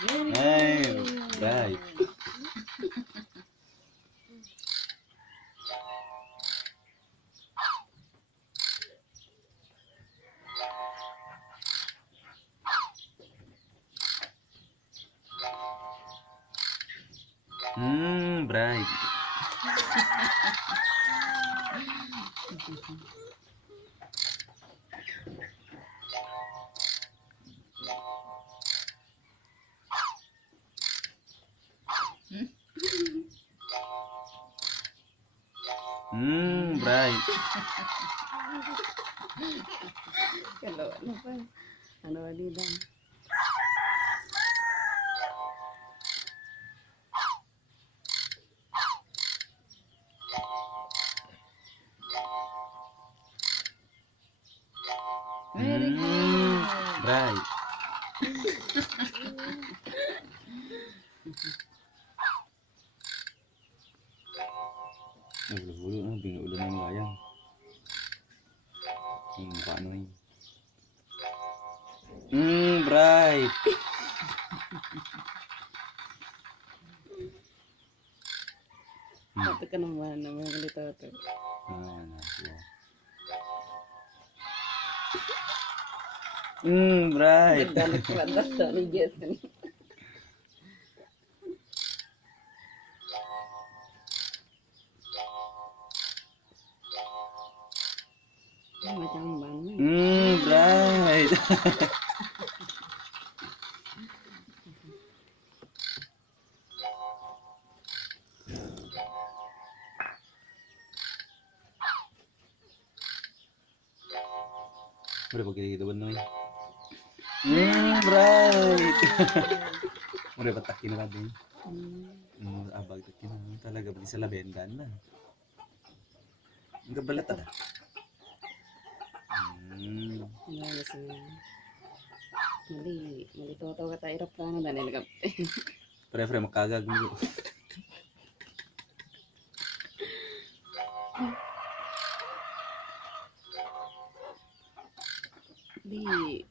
Ay, right. Bright. Bright. Kalau ano pa? Ano ali lang. Very good. Bright. Ulo-ulo na, bingulo na yung layang. Paano yun? Bright. Satu ka naman na mga galito ito. Nasa. Bright. Nagdalag pa basta ni Jason. Macam mana? Bright. Udah pakai gitu bener. Bright. Udah patakin na din. Abag takin na talaga pag sa labendan na. Ang gabalat ada. Mali sih. Mali toto kata irap ka na dahil nagap. Pre makagag mo. Di